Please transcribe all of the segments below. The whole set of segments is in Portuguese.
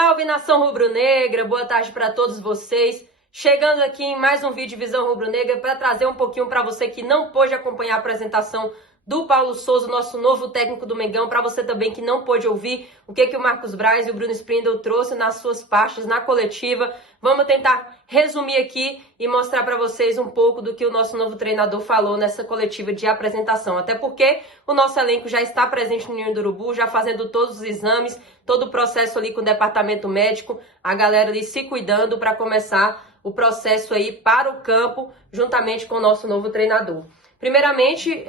Salve, nação rubro-negra, boa tarde para todos vocês. Chegando aqui em mais um vídeo Visão Rubro-Negra para trazer um pouquinho para você que não pôde acompanhar a apresentação do Paulo Souza, nosso novo técnico do Mengão, para você também que não pôde ouvir o que o Marcos Braz e o Bruno Spindel trouxe nas suas pastas, na coletiva. Vamos tentar resumir aqui e mostrar para vocês um pouco do que o nosso novo treinador falou nessa coletiva de apresentação. Até porque o nosso elenco já está presente no Ninho do Urubu, já fazendo todos os exames, todo o processo ali com o departamento médico, a galera ali se cuidando para começar o processo aí para o campo, juntamente com o nosso novo treinador. Primeiramente,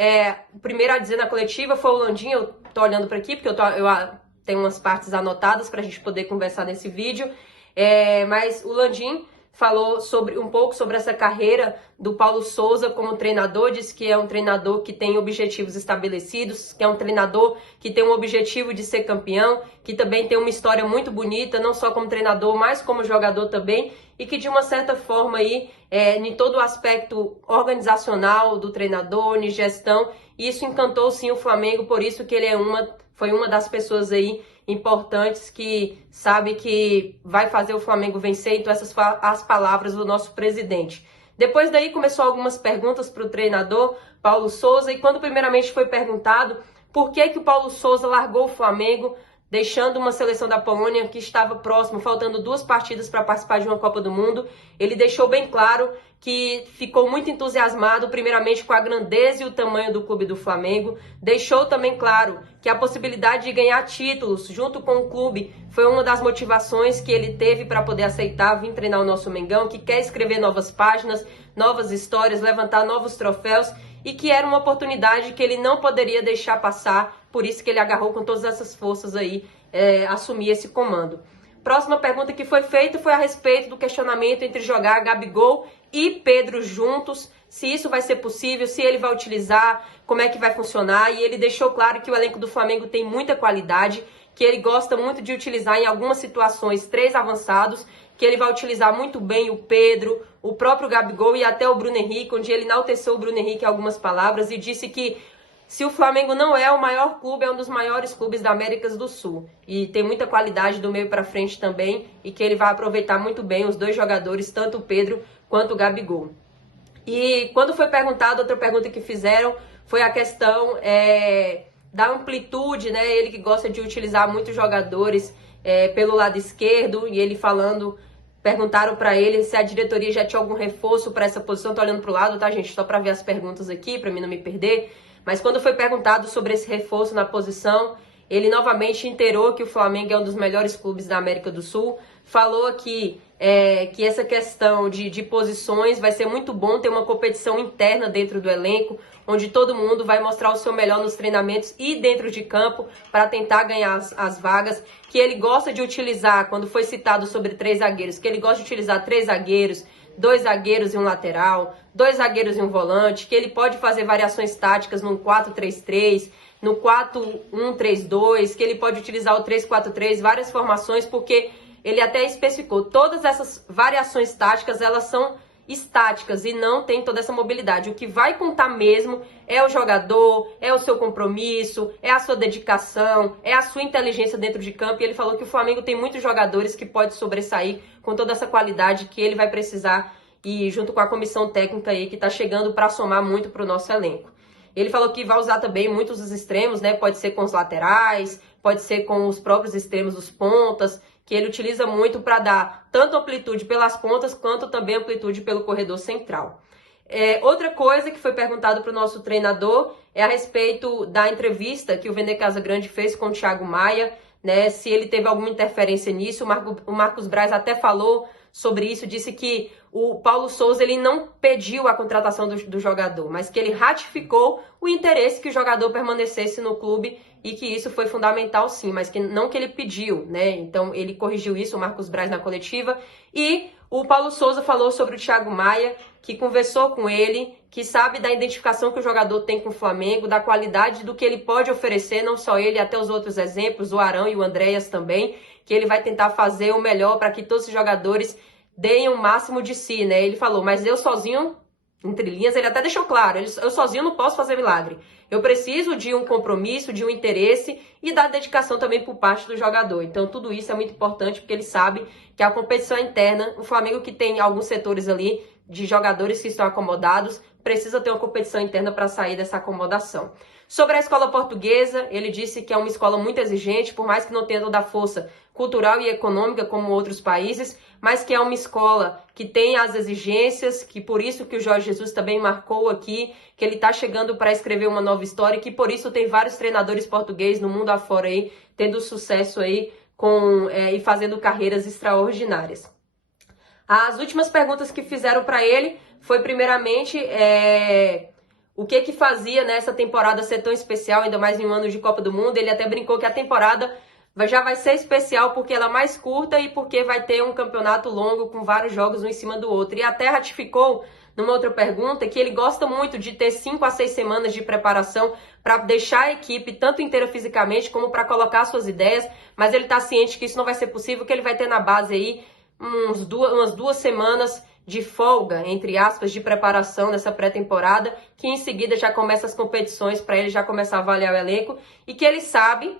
o primeiro a dizer na coletiva foi o Landim. Eu tô olhando para aqui, porque eu tenho umas partes anotadas para a gente poder conversar nesse vídeo, mas o Landim falou um pouco sobre essa carreira do Paulo Souza como treinador, disse que é um treinador que tem objetivos estabelecidos, que é um treinador que tem um objetivo de ser campeão, que também tem uma história muito bonita, não só como treinador, mas como jogador também, e que de uma certa forma aí, em todo o aspecto organizacional do treinador, em gestão, isso encantou sim o Flamengo, por isso que ele foi uma das pessoas aí importantes que sabe que vai fazer o Flamengo vencer. Então essas as palavras do nosso presidente. Depois daí começou algumas perguntas para o treinador Paulo Souza, e quando primeiramente foi perguntado por que o Paulo Souza largou o Flamengo, deixando uma seleção da Polônia que estava próximo, faltando 2 partidas para participar de uma Copa do Mundo, ele deixou bem claro que ficou muito entusiasmado, primeiramente com a grandeza e o tamanho do clube do Flamengo. Deixou também claro que a possibilidade de ganhar títulos junto com o clube foi uma das motivações que ele teve para poder aceitar vir treinar o nosso Mengão, que quer escrever novas páginas, novas histórias, levantar novos troféus, e que era uma oportunidade que ele não poderia deixar passar, por isso que ele agarrou com todas essas forças aí, assumir esse comando. Próxima pergunta que foi feita foi a respeito do questionamento entre jogar Gabigol e Pedro juntos, se isso vai ser possível, se ele vai utilizar, como é que vai funcionar, e ele deixou claro que o elenco do Flamengo tem muita qualidade, que ele gosta muito de utilizar em algumas situações 3 avançados, que ele vai utilizar muito bem o Pedro, o próprio Gabigol e até o Bruno Henrique, onde ele enalteceu o Bruno Henrique em algumas palavras e disse que se o Flamengo não é o maior clube, é um dos maiores clubes da América do Sul. E tem muita qualidade do meio para frente também, e que ele vai aproveitar muito bem os 2 jogadores, tanto o Pedro quanto o Gabigol. E quando foi perguntado, outra pergunta que fizeram foi a questão da amplitude, né? Ele que gosta de utilizar muitos jogadores pelo lado esquerdo, e ele perguntaram para ele se a diretoria já tinha algum reforço para essa posição. Tô olhando pro lado, tá, gente? Só para ver as perguntas aqui, para mim não me perder. Mas quando foi perguntado sobre esse reforço na posição, ele novamente inteirou que o Flamengo é um dos melhores clubes da América do Sul. Falou aqui que essa questão de posições vai ser muito bom ter uma competição interna dentro do elenco, onde todo mundo vai mostrar o seu melhor nos treinamentos e dentro de campo para tentar ganhar as vagas, que ele gosta de utilizar, quando foi citado sobre 3 zagueiros, que ele gosta de utilizar 3 zagueiros, 2 zagueiros e um lateral, 2 zagueiros e um volante, que ele pode fazer variações táticas no 4-3-3, no 4-1-3-2, que ele pode utilizar o 3-4-3, várias formações, porque ele até especificou, todas essas variações táticas, elas são estáticas e não tem toda essa mobilidade. O que vai contar mesmo é o jogador, é o seu compromisso, é a sua dedicação, é a sua inteligência dentro de campo. E ele falou que o Flamengo tem muitos jogadores que pode sobressair com toda essa qualidade que ele vai precisar, e junto com a comissão técnica aí que está chegando para somar muito para o nosso elenco. Ele falou que vai usar também muitos os extremos, né? Pode ser com os laterais, pode ser com os próprios extremos dos pontas, que ele utiliza muito para dar tanto amplitude pelas pontas, quanto também amplitude pelo corredor central. Outra coisa que foi perguntado para o nosso treinador é a respeito da entrevista que o Vene Casagrande fez com o Thiago Maia, né? Se ele teve alguma interferência nisso. O Marcos Braz até falou sobre isso, disse que o Paulo Souza ele não pediu a contratação do jogador, mas que ele ratificou o interesse que o jogador permanecesse no clube, e que isso foi fundamental sim, mas que não que ele pediu, né? Então ele corrigiu isso, o Marcos Braz, na coletiva. E o Paulo Souza falou sobre o Thiago Maia, que conversou com ele, que sabe da identificação que o jogador tem com o Flamengo, da qualidade do que ele pode oferecer, não só ele, até os outros exemplos, o Arão e o Andréas também, que ele vai tentar fazer o melhor para que todos os jogadores deem o máximo de si, né? Ele falou, mas eu sozinho, entre linhas, ele até deixou claro, eu sozinho não posso fazer milagre. eu preciso de um compromisso, de um interesse e da dedicação também por parte do jogador. Então tudo isso é muito importante porque ele sabe que a competição interna, o Flamengo que tem alguns setores ali de jogadores que estão acomodados, precisa ter uma competição interna para sair dessa acomodação. Sobre a escola portuguesa, ele disse que é uma escola muito exigente, por mais que não tenha toda a força cultural e econômica como outros países, mas que é uma escola que tem as exigências, que por isso que o Jorge Jesus também marcou aqui, que ele está chegando para escrever uma nova história, e que por isso tem vários treinadores portugueses no mundo afora aí, tendo sucesso aí e fazendo carreiras extraordinárias. As últimas perguntas que fizeram para ele foi primeiramente o que fazia nessa temporada ser tão especial, ainda mais em um ano de Copa do Mundo. Ele até brincou que a temporada já vai ser especial porque ela é mais curta e porque vai ter um campeonato longo com vários jogos um em cima do outro. E até ratificou numa outra pergunta que ele gosta muito de ter 5 a 6 semanas de preparação para deixar a equipe tanto inteira fisicamente como para colocar suas ideias, mas ele está ciente que isso não vai ser possível, que ele vai ter na base aí umas 2 semanas de folga, entre aspas, de preparação nessa pré-temporada, que em seguida já começa as competições para ele já começar a avaliar o elenco, e que ele sabe,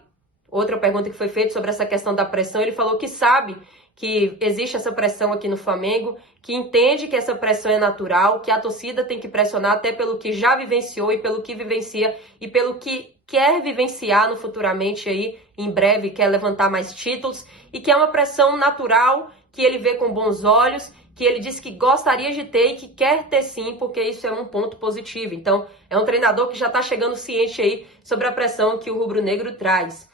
outra pergunta que foi feita sobre essa questão da pressão, ele falou que sabe que existe essa pressão aqui no Flamengo, que entende que essa pressão é natural, que a torcida tem que pressionar até pelo que já vivenciou e pelo que vivencia e pelo que quer vivenciar no futuramente aí, em breve, quer levantar mais títulos, e que é uma pressão natural, que ele vê com bons olhos, que ele disse que gostaria de ter e que quer ter sim, porque isso é um ponto positivo. Então, é um treinador que já está chegando ciente aí sobre a pressão que o rubro-negro traz.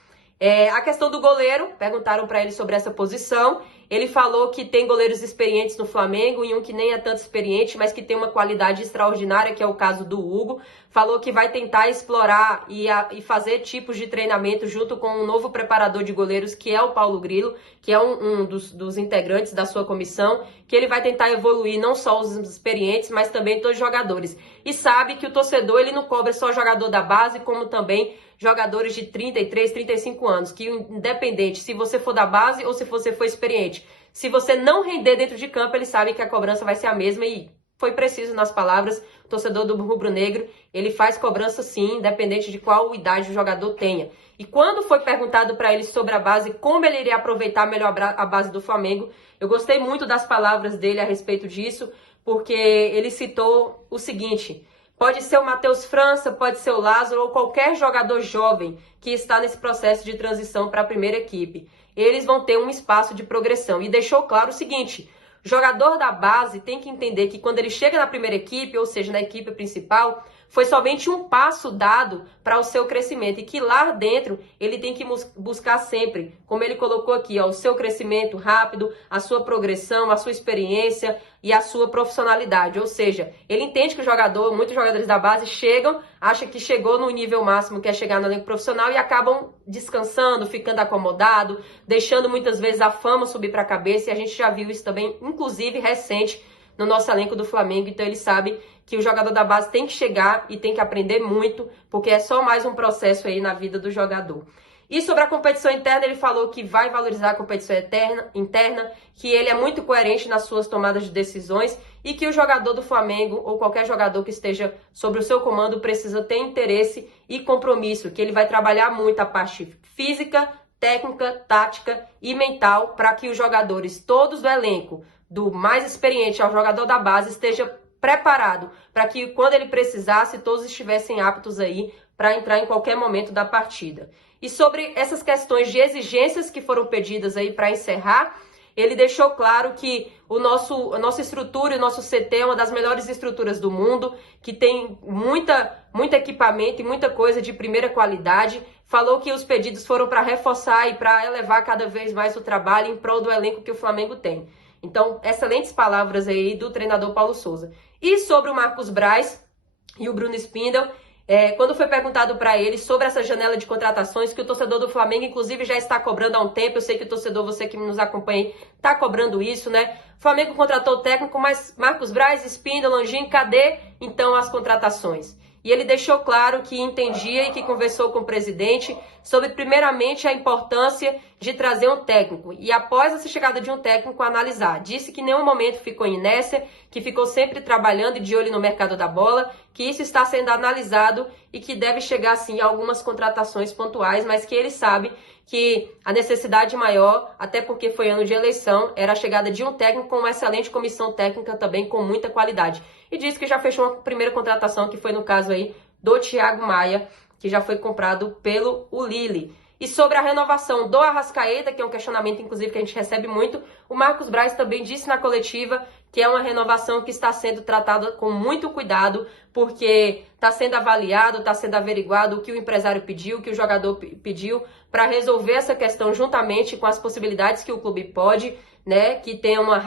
A questão do goleiro, perguntaram para ele sobre essa posição. Ele falou que tem goleiros experientes no Flamengo e um que nem é tanto experiente, mas que tem uma qualidade extraordinária, que é o caso do Hugo. Falou que vai tentar explorar e fazer tipos de treinamento junto com um novo preparador de goleiros, que é o Paulo Grilo, que é um dos integrantes da sua comissão, que ele vai tentar evoluir não só os experientes, mas também todos os jogadores. E sabe que o torcedor ele não cobra só jogador da base, como também jogadores de 33, 35 anos, que independente se você for da base ou se você for experiente, se você não render dentro de campo, ele sabe que a cobrança vai ser a mesma e foi preciso nas palavras, o torcedor do rubro-negro, ele faz cobrança sim, independente de qual idade o jogador tenha. E quando foi perguntado para ele sobre a base, como ele iria aproveitar melhor a base do Flamengo, eu gostei muito das palavras dele a respeito disso, porque ele citou o seguinte: pode ser o Matheus França, pode ser o Lázaro ou qualquer jogador jovem que está nesse processo de transição para a primeira equipe. Eles vão ter um espaço de progressão. E deixou claro o seguinte: o jogador da base tem que entender que quando ele chega na primeira equipe, ou seja, na equipe principal, foi somente um passo dado para o seu crescimento e que lá dentro ele tem que buscar sempre, como ele colocou aqui, o seu crescimento rápido, a sua progressão, a sua experiência e a sua profissionalidade. Ou seja, ele entende que muitos jogadores da base acham que chegou no nível máximo, que é chegar no elenco profissional e acabam descansando, ficando acomodado, deixando muitas vezes a fama subir para a cabeça, e a gente já viu isso também, inclusive recente, no nosso elenco do Flamengo. Então ele sabe que o jogador da base tem que chegar e tem que aprender muito, porque é só mais um processo aí na vida do jogador. E sobre a competição interna, ele falou que vai valorizar a competição interna, que ele é muito coerente nas suas tomadas de decisões e que o jogador do Flamengo, ou qualquer jogador que esteja sob o seu comando, precisa ter interesse e compromisso, que ele vai trabalhar muito a parte física, técnica, tática e mental para que os jogadores, todos do elenco, do mais experiente ao jogador da base, esteja preparado para que quando ele precisasse, todos estivessem aptos aí para entrar em qualquer momento da partida. E sobre essas questões de exigências que foram pedidas aí para encerrar, ele deixou claro que a nossa estrutura e o nosso CT é uma das melhores estruturas do mundo, que tem muito equipamento e muita coisa de primeira qualidade. Falou que os pedidos foram para reforçar e para elevar cada vez mais o trabalho em prol do elenco que o Flamengo tem. Então, excelentes palavras aí do treinador Paulo Souza. E sobre o Marcos Braz e o Bruno Spindel, quando foi perguntado para ele sobre essa janela de contratações, que o torcedor do Flamengo, inclusive, já está cobrando há um tempo, eu sei que o torcedor, você que nos acompanha, está cobrando isso, né? O Flamengo contratou o técnico, mas Marcos Braz, Spindel, Landim, cadê então as contratações? e ele deixou claro que entendia e que conversou com o presidente sobre, primeiramente, a importância de trazer um técnico e, após essa chegada de um técnico, analisar. Disse que em nenhum momento ficou em inércia, que ficou sempre trabalhando e de olho no mercado da bola, que isso está sendo analisado e que deve chegar, sim, a algumas contratações pontuais, mas que ele sabe que a necessidade maior, até porque foi ano de eleição, era a chegada de um técnico com uma excelente comissão técnica também, com muita qualidade. E disse que já fechou uma primeira contratação, que foi no caso aí do Thiago Maia, que já foi comprado pelo Lille. E sobre a renovação do Arrascaeta, que é um questionamento, inclusive, que a gente recebe muito, o Marcos Braz também disse na coletiva que é uma renovação que está sendo tratada com muito cuidado, porque está sendo avaliado, está sendo averiguado o que o empresário pediu, o que o jogador pediu, para resolver essa questão juntamente com as possibilidades que o clube pode, né, que tenha uma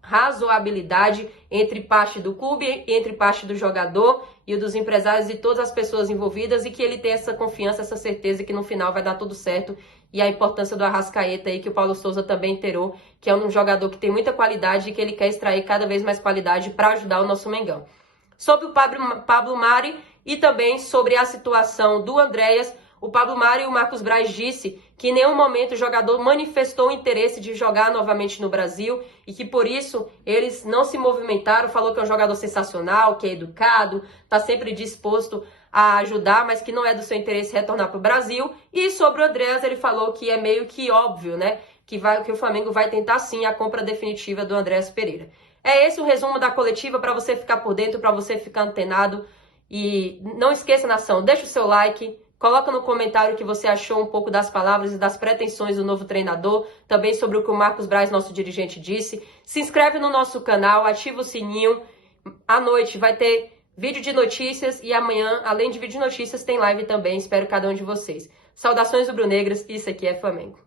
razoabilidade entre parte do clube, entre parte do jogador e dos empresários e todas as pessoas envolvidas, e que ele tenha essa confiança, essa certeza que no final vai dar tudo certo. E a importância do Arrascaeta aí, que o Paulo Souza também inteirou, que é um jogador que tem muita qualidade e que ele quer extrair cada vez mais qualidade para ajudar o nosso Mengão. Sobre o Pablo Mari e também sobre a situação do Andréas, o Pablo Mari e o Marcos Braz disse que em nenhum momento o jogador manifestou o interesse de jogar novamente no Brasil e que por isso eles não se movimentaram. Falou que é um jogador sensacional, que é educado, está sempre disposto a ajudar, mas que não é do seu interesse retornar para o Brasil. E sobre o Andréas, ele falou que é meio que óbvio, né? Que o Flamengo vai tentar sim a compra definitiva do Andréas Pereira. É esse o resumo da coletiva, para você ficar por dentro, para você ficar antenado. E não esqueça, nação, deixa o seu like, coloca no comentário o que você achou um pouco das palavras e das pretensões do novo treinador, também sobre o que o Marcos Braz, nosso dirigente, disse. Se inscreve no nosso canal, ativa o sininho. À noite vai ter vídeo de notícias e amanhã, além de vídeo de notícias, tem live também. Espero cada um de vocês. Saudações rubro-negras, isso aqui é Flamengo.